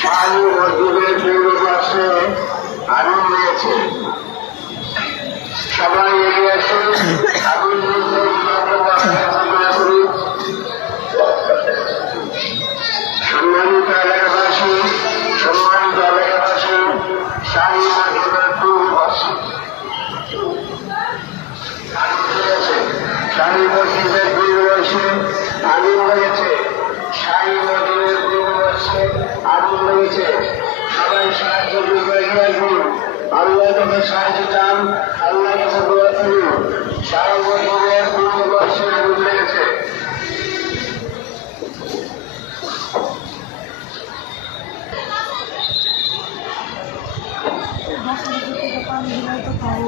শাহী মসজিদের পূর্ব পাশে আগুন লেগেছে। সবাই এগিয়ে আসুন, আগুন সম্মানিত এলাকাবাসী, শাহী মসজিদের পূর্ব পাশে শাহী মসজিদের পূর্ব পাশে আগুন লেগেছে। শাহী মসজিদের পূর্ব পাশে আগুন লেগেছে। সবাই সাহায্য করবেন, আল্লাহ কাছে সাহায্য চান, আল্লাহ কাছে দোয়া করুন। শাহী মসজিদের পূর্ব পাশে আগুন লেগেছে। পানি দিলে তো তাও